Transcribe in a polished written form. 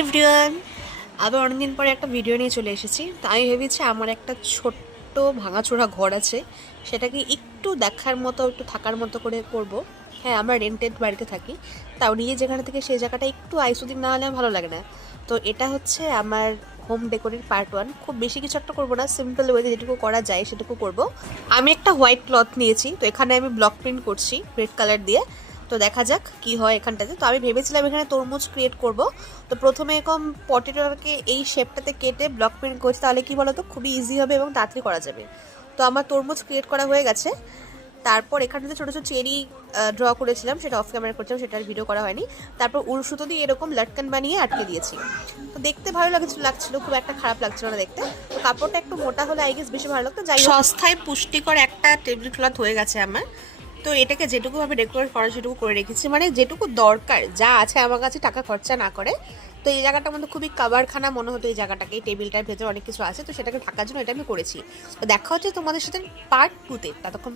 Everyone, আবার অনেকদিন পরে একটা ভিডিও নিয়ে চলে এসেছি। তো আমি ভেবেছি আমার একটা ছোট্ট ভাঙাচোরা ঘর আছে, সেটাকে একটু দেখার মতো, একটু থাকার মতো করে করব। হ্যাঁ, আমরা রেন্টেড বাড়িতে থাকি, তাও নিয়ে যেখানে থেকে সেই জায়গাটা একটু আইসুদিন না হলে ভালো লাগে না। তো এটা হচ্ছে আমার হোম ডেকোরের পার্ট 1। খুব বেশি কিছু একটা করবো না, সিম্পল ওয়েতে যেটুকু করা যায় সেটুকু করব। আমি একটা হোয়াইট ক্লথ নিয়েছি, তো এখানে আমি ব্লক প্রিন্ট করছি রেড কালার দিয়ে। তো দেখা যাক কি হয় এখানটাতে। তো আমি ভেবেছিলাম এখানে তরমুজ ক্রিয়েট করব। তো প্রথমে এরকম পটেটোটাকে এই শেপটাতে কেটে ব্লক প্রিন্ট করছি, তাহলে কি বলতো খুবই ইজি হবে এবং তাড়াতাড়ি করা যাবে। তো আমার তরমুজ ক্রিয়েট করা হয়ে গেছে। তারপর এখানটাতে ছোটো ছোটো চেরি ড্র করেছিলাম, সেটা অফ ক্যামেরা করছিলাম, সেটা আর ভিডিও করা হয়নি। তারপর উল সুতো দিয়ে এরকম লটকান বানিয়ে আটকে দিয়েছি। তো দেখতে ভালো লাগছিল, খুব একটা খারাপ লাগছিল না দেখতে। তো কাপড়টা একটু মোটা হলে আই গেস বেশি ভালো লাগতো। যাই হোক, সস্তায় পুষ্টিকর একটা টেবিল ক্লথ হয়ে গেছে আমার। তো এটাকে যেটুকু আমি ডেকোরেট করা সেটুকু করে রেখেছি, মানে যেটুকু দরকার যা আছে আমার কাছে, টাকা খরচা না করে। তো এই জায়গাটার মধ্যে খুবই কাবারখানা মনে হতো এই জায়গাটাকে, এই টেবিলটার ভেতরে অনেক কিছু আছে, তো সেটাকে ঢাকার জন্য এটা আমি করেছি। তো দেখা হচ্ছে তোমাদের সাথে পার্ট 2-তে। ততক্ষণ